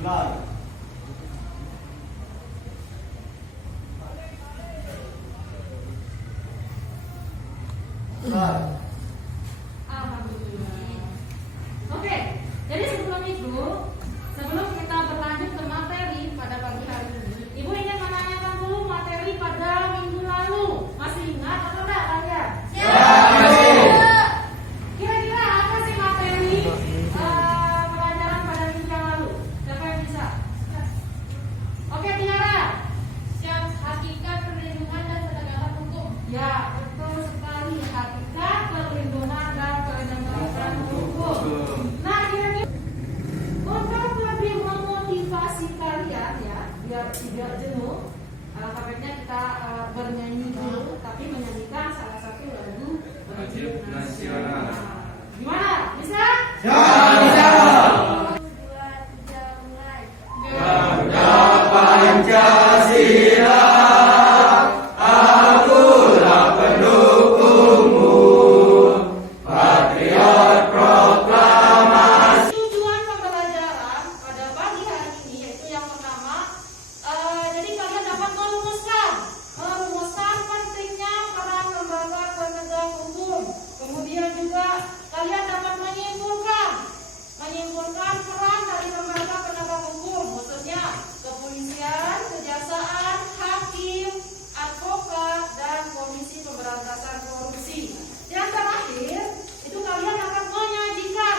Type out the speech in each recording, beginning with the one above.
Mulai. Alhamdulillah. Oke, jadi sebelum kita berlanjut ke materi pada pagi hari ini, Ibu ingin menanyakan dulu materi pada minggu lalu. Masih ingat atau enggak kalian? Kira-kira apa sih materi pelajaran pada minggu yang lalu? Siapa yang bisa? Oke, Tiara. Hakikat perlindungan dan penegakan hukum. Ya, betul sekali. Hakikat perlindungan dan penegakan hukum. Nah, kira-kira untuk lebih memotivasi kalian ya, biar tidak jenuh, alangkah baiknya kita bernyanyi dulu, tapi menyanyikan salah satu lagu Wajib nasional. Gimana? Bisa? Bisa. 1, 2, 3, mulai. Bangga Pancasila, akulah pendukungmu, patriot proklamasi. Tujuan pembelajaran pada pagi hari ini yaitu yang pertama, jadi kalian dapat merumuskan pentingnya peran lembaga penegak hukum. Kemudian juga kalian dapat menyimpulkan peran dari lembaga penegak hukum, maksudnya kepolisian, kejaksaan, hakim, advokat, dan komisi pemberantasan korupsi. Yang terakhir itu kalian dapat menyajikan.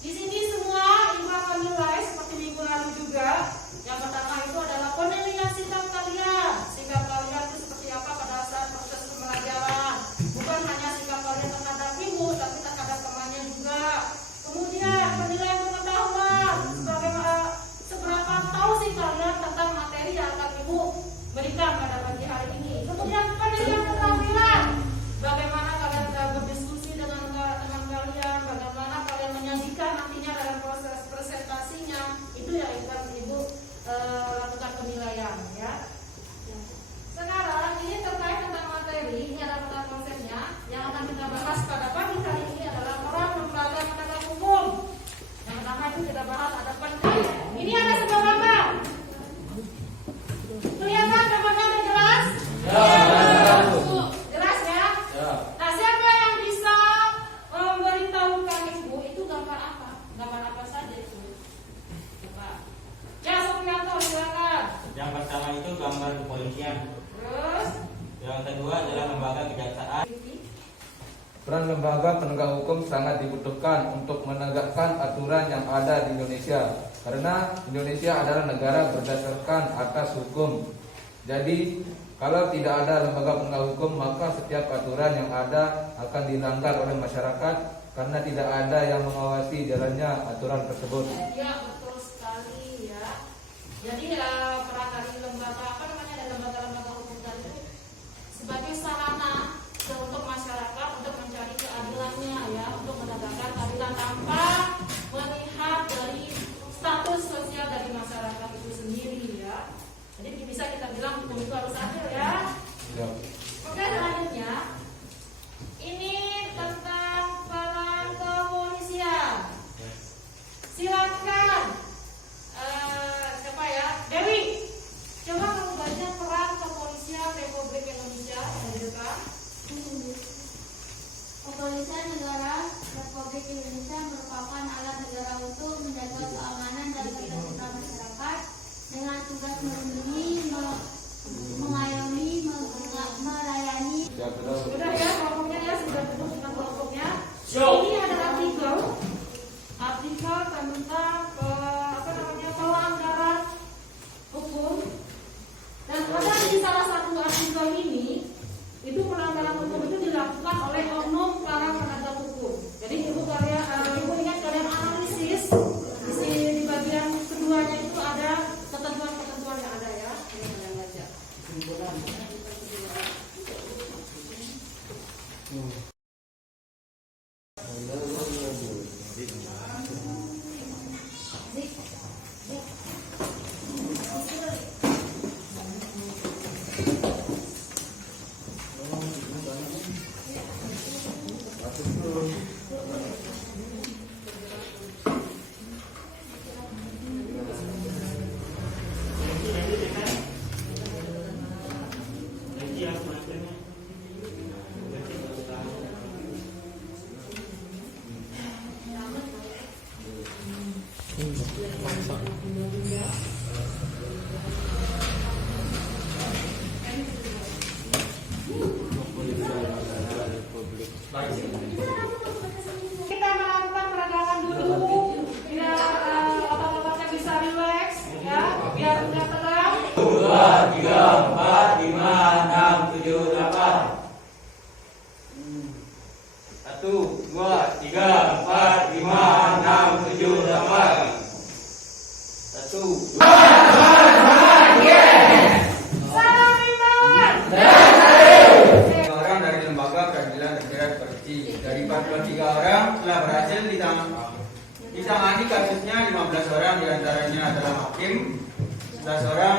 Di sini semua Ibu akan nilai seperti minggu lalu juga. Yang pertama itu adalah penilaian sikap kalian. Sikap kalian itu seperti apa pada saat proses pembelajaran. Bukan hanya sikap kalian terhadap Ibu, tapi terhadap temannya juga. Kemudian penilaian pengetahuan. Seberapa tahu sih kalian tentang materi yang akan Ibu berikan pada pagi hari ini. Kemudian penilaian keterampilan. Bagaimana kalian berdiskusi dengan teman kalian, bagaimana kalian menyajikan nantinya dalam proses presentasinya, itu yang akan Ibu lakukan penilaian ya. Sekarang ini terkait tentang materi, ini ada tentang konsepnya. Yang akan kita bahas pada pagi hari ini adalah peran lembaga penegak hukum. Yang pertama itu kita bahas ada penilaian. Ini ada sebuah gambar. Kelihatan gambarnya udah jelas? Jelas ya? Nah, siapa yang bisa memberitahukan Ibu itu gambar apa? Gambar apa saja itu? Coba. Ya, Supriyanto, silakan. Yang pertama itu gambar kepolisian. Terus? Yang kedua adalah lembaga kejaksaan. Peran lembaga penegak hukum sangat dibutuhkan untuk menegakkan aturan yang ada di Indonesia, karena Indonesia adalah negara berdasarkan atas hukum. Jadi, kalau tidak ada lembaga penegak hukum, maka setiap aturan yang ada akan dilanggar oleh masyarakat karena tidak ada yang mengawasi jalannya aturan tersebut. Ya, betul sekali ya. Jadi peran dari lembaga apa namanya, ada lembaga-lembaga hukum tadi itu sebagai sarana untuk masyarakat untuk mencari keadilannya ya, untuk menegakkan keadilan tanpa melihat dari status sosial dari masyarakat itu sendiri ya. Jadi bisa kita bilang hukum itu harus adil ya. Ya. Oke, selanjutnya ini tentang peran kepolisian. Silakan siapa ya? Dewi, coba kamu baca peran kepolisian Republik Indonesia di depan. Kepolisian Negara Republik Indonesia merupakan alat negara untuk menjaga keamanan dan ketertiban masyarakat dengan tugas melindungi, mengayomi, melayani. Sudah ya, kelompoknya ya, sudah ketemu dengan kelompoknya. Ini ada artikel tentang apa namanya, pelanggaran hukum. Dan ada di salah satu artikel ini, itu pelanggaran hukum itu dilakukan oleh oknum para penegak hukum. Jadi Ibu ingat kalian analisis di bagian keduanya itu ada ketentuan-ketentuan yang ada ya. Ini kalian baca. Kita melakukan peregangan dulu biar otot-ototnya bisa rileks ya, biar nggak tegang. 2, 3, 4, 5, 6, 7, 8. 1, 2, 3, 4, 5, 6, 7, 8. 1, 2. Salam iman. Orang dari Lembaga Peradilan Negara Perci. Dari 43 orang telah berhasil ditangani kasusnya 15 orang diantaranya adalah hakim, 11 orang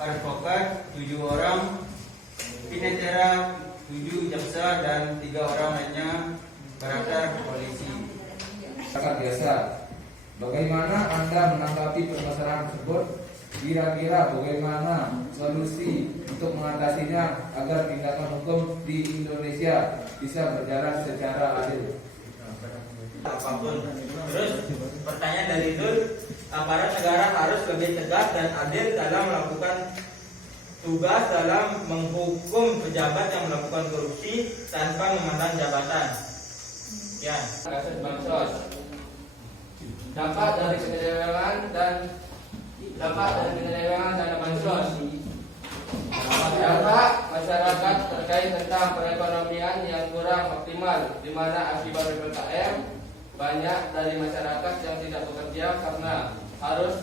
advokat, 7 orang pinetera, 7 jaksa dan 3 orang lainnya berasal polisi. Sangat biasa. Bagaimana Anda menanggapi permasalahan tersebut? Kira-kira bagaimana solusi untuk mengatasinya agar tindakan hukum di Indonesia bisa berjalan secara adil? Apapun. Terus pertanyaan dari itu, aparat negara harus lebih tegas dan adil dalam melakukan tugas dalam menghukum pejabat yang melakukan korupsi tanpa memandang jabatan. Ya. Kasus bansos dampak dari penyelewengan dana bansos. Dampak masyarakat terkait tentang perekonomian yang kurang optimal, di mana akibat PPKM banyak dari masyarakat yang tidak bekerja karena harus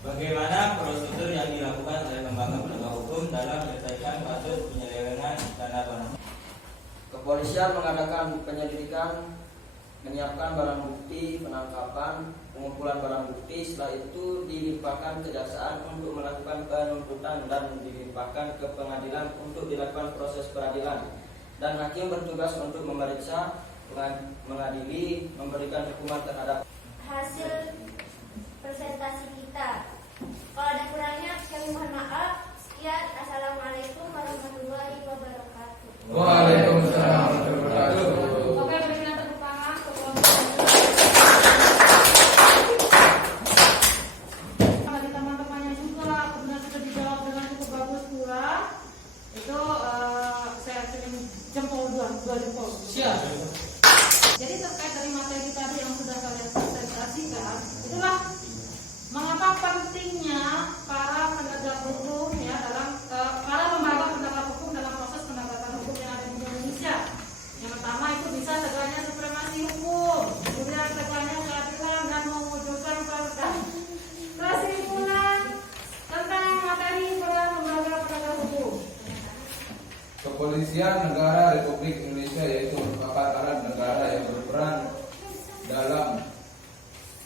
Bagaimana prosedur yang dilakukan oleh lembaga penegak hukum dalam menyelesaikan kasus penyelewengan dana bansos? Kepolisian mengadakan penyelidikan, menyiapkan barang bukti, penangkapan, pengumpulan barang bukti. Setelah itu dilimpahkan kejaksaan untuk melakukan penuntutan dan dilimpahkan ke pengadilan untuk dilakukan proses peradilan. Dan hakim bertugas untuk memeriksa, mengadili, memberikan hukuman terhadap Hasil presentasi kita. Kalau ada kurangnya, kami mohon maaf. Sekian, assalamualaikum warahmatullahi wabarakatuh. Waalaikumsalam warahmatullahi wabarakatuh. Oke, berikan tepuk tangan ke bagi teman-temannya juga lah, kemudian sudah dijawab dengan cukup bagus pula. Itu saya kirim jempol dua jempol. Siap. Jadi terkait dari materi tadi yang sudah kalian presentasikan, itulah mengapa pentingnya para penegak hukum ya dalam para lembaga penegak hukum dalam proses penegakan hukum yang ada di Indonesia. Yang pertama itu bisa tegaknya supremasi hukum, kemudian tegaknya keadilan dan mewujudkan kesimpulan tentang materi peran lembaga penegak hukum. Kepolisian Negara Republik Indonesia yaitu merupakan alat negara yang berperan dalam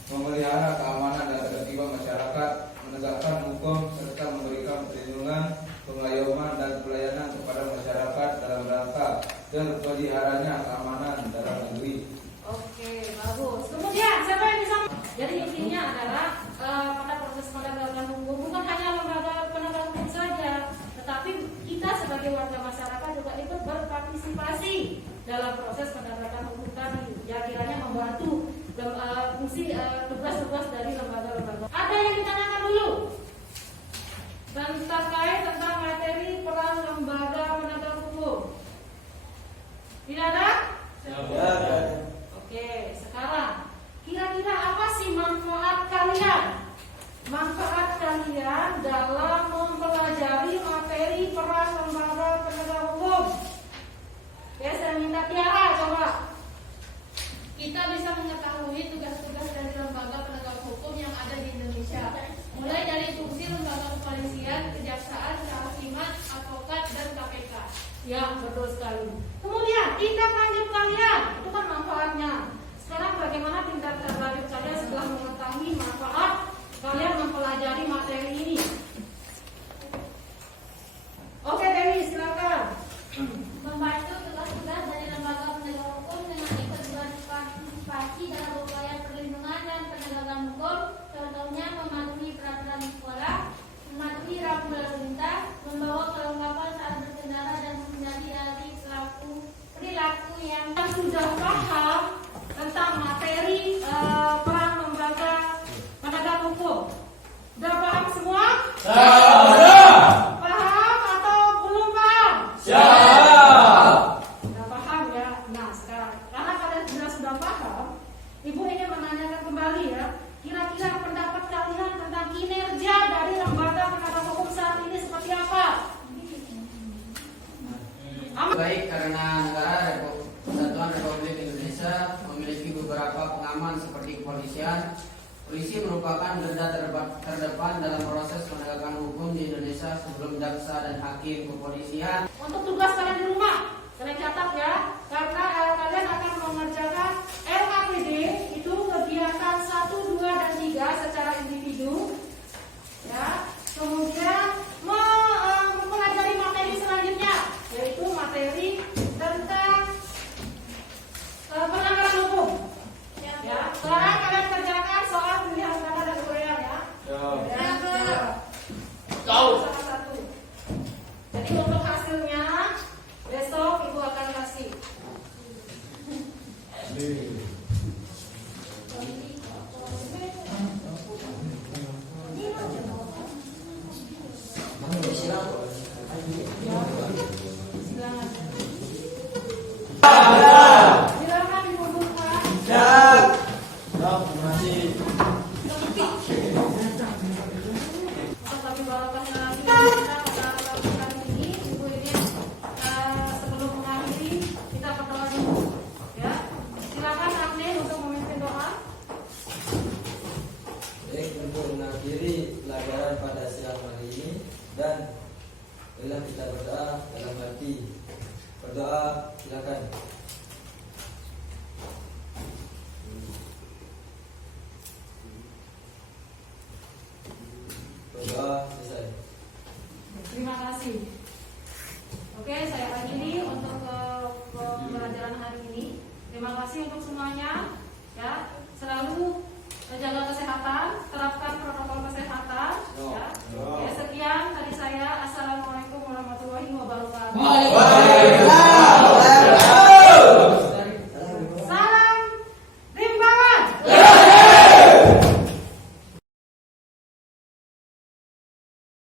memelihara keamanan dan ketertiban masyarakat, menegakkan hukum serta memberikan perlindungan, pengayoman dan pelayanan kepada masyarakat dalam rangka terpeliharanya keamanan dalam negeri. Oke, bagus. Kemudian siapa yang bisa? Jadi intinya adalah pada proses penegakan hukum bukan hanya lembaga penegak hukum saja, tetapi kita sebagai warga masyarakat juga ikut berpartisipasi dalam proses penegakan hukum tadi. Ya kiranya membantu fungsi tugas-tugas dari lembaga-lembaga. Ada yang ditanyakan dulu terkait tentang materi peran lembaga penegak hukum? Tidak ada? Oke, sekarang kira-kira apa sih manfaat kalian? Manfaat kalian dalam mempelajari materi peran lembaga penegak hukum. Ya, saya minta Tiara coba. Kita bisa mengetahui tugas-tugas dari lembaga penegak hukum yang ada di Indonesia, mulai dari fungsi lembaga kepolisian, kejaksaan, kehakiman, advokat, dan KPK. Ya, betul sekali. Kemudian tindak lanjut kalian, itu kan manfaatnya. Sekarang bagaimana tindak lanjut kalian setelah mengetahui manfaat kalian mempelajari materi ini? Oke, Dewi, silakan. Membantu tugas-tugas dari lembaga Paham atau belum paham? Sudah paham ya? Nah sekarang, karena kalian sudah paham, Ibu ingin menanyakan kembali ya, kira-kira pendapat kalian tentang kinerja dari lembaga penegak hukum saat ini seperti apa? Baik, karena negara Kesatuan Republik Indonesia memiliki beberapa pengaman seperti kepolisian. Polisi merupakan garda terdepan dalam proses penegakan hukum di Indonesia sebelum jaksa dan hakim kepolisian. Untuk tugas kalian di rumah, kalian catat ya, karena kalian akan mengerjakan LKPD itu kegiatan 1, 2, dan 3 secara individu, ya. Kemudian mempelajari materi selanjutnya, yaitu materi tentang pelanggaran hukum. Ya, sekarang kalian kerjakan soal pilihan kata dan gorean ya. Salah satu. Jadi untuk hasilnya besok Ibu akan kasih. Silakan Ibu buka. Untuk lebih balapan lagi kita lakukan ini, Ibu ini sebelum mengakhiri kita berdoa dulu, ya. Silakan Agni untuk memimpin doa. Baik, untuk mengakhiri pelajaran pada siang hari ini, dan bila kita berdoa dalam hati. Berdoa, silakan. Berdoa selesai. Terima kasih. Oke, saya akhiri untuk pembelajaran hari ini. Terima kasih untuk semuanya. Ya, selalu